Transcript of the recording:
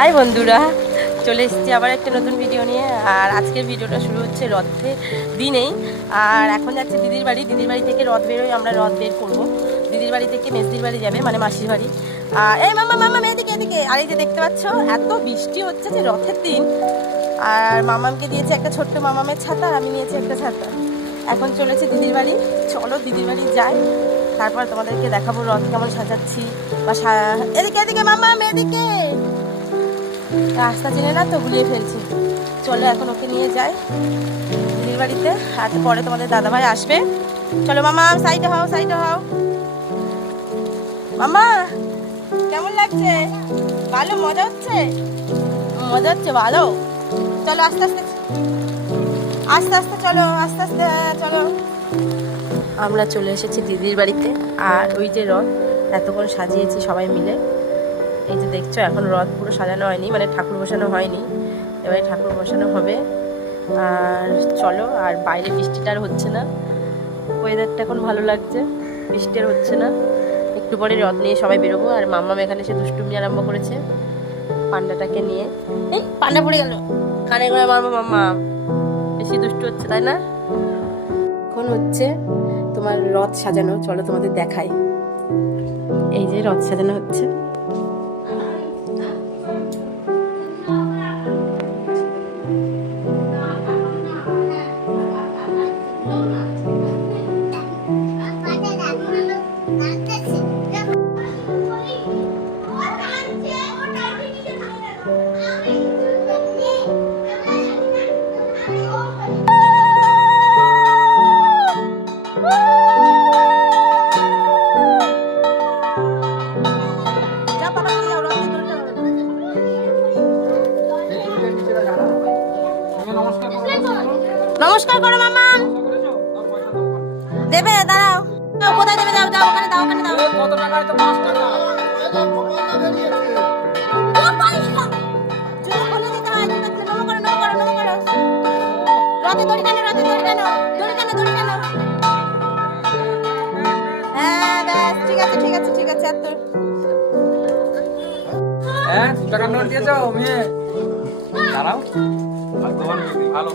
High বন্ধুরা, চলে এসেছি আবার একটা নতুন ভিডিও নিয়ে। আর আজকের ভিডিওটা শুরু হচ্ছে রথের দিনেই। আর এখন যাচ্ছে দিদির বাড়ি থেকে রথ বেরোয়, আমরা রথ বের করবো। দিদির বাড়ি থেকে মেজদির বাড়ি যাবে, মানে মাসির বাড়ি। আর এই মামা মামা এদিকে এদিকে। আর এই যে দেখতে পাচ্ছ, এত বৃষ্টি হচ্ছে যে রথের দিন। আর মামামকে দিয়েছে একটা ছোট্ট মামামের ছাতা, আর আমি নিয়েছি একটা ছাতা। এখন চলেছে দিদির বাড়ি। চলো দিদির বাড়ি যাই, তারপর তোমাদেরকে দেখাবো রথ কেমন সাজাচ্ছি। বা এদিকে এদিকে মামাম এদিকে। রাস্তা চেনে না তো, গুলিয়ে ফেলছি। চলো এখন ওকে নিয়ে যাই দিদির বাড়িতে, আর পরে তোমাদের দাদাভাই আসবে। চলো মামা, সাইডে হও সাইডে হও। মামা কেমন লাগছে? ভালো মজা হচ্ছে? মজা হচ্ছে ভালো। চলো আস্তে আস্তে আস্তে আস্তে চলো, আস্তে আস্তে চলো। আমরা চলে এসেছি দিদির বাড়িতে। আর ওই যে রথ এতক্ষণ সাজিয়েছি সবাই মিলে। এই যে দেখছো, এখন রথ পুরো সাজানো হয়নি, মানে ঠাকুর বসানো হয়নি, এবারে ঠাকুর বসানো হবে। আর চলো, আর বাইরে বৃষ্টিটা আর হচ্ছে না, ওয়েদারটা এখন ভালো লাগছে, বৃষ্টি আর হচ্ছে না। একটু পরে রথ নিয়ে সবাই বেরোবো। আর মাম্মাম এখানে এসে দুষ্টুমি আরম্ভ করেছে পান্ডাটাকে নিয়ে। এই পান্ডা পড়ে গেল, কানে করে মারবো। মাম্মা বেশি দুষ্টু হচ্ছে, তাই না? এখন হচ্ছে তোমার রথ সাজানো, চলো তোমাদের দেখাই। এই যে রথ সাজানো হচ্ছে। নমস্কার করো মামা। দেবে, দাঁড়াও। কোথায় দেবে? দাও দাও, ওখানে দাও, ওখানে দাও। কত টাকা? তো 5 টাকা। রথে দড়ি টানো, রথে দড়ি টানো, দড়ি টানো, দড়ি টানো। হ্যাঁ ব্যাস, ঠিক আছে ঠিক আছে ঠিক আছে। এত হ্যাঁ 2 টাকা নোট দিয়েছো মেয়ে? দাঁড়াও, ভালো ভালো।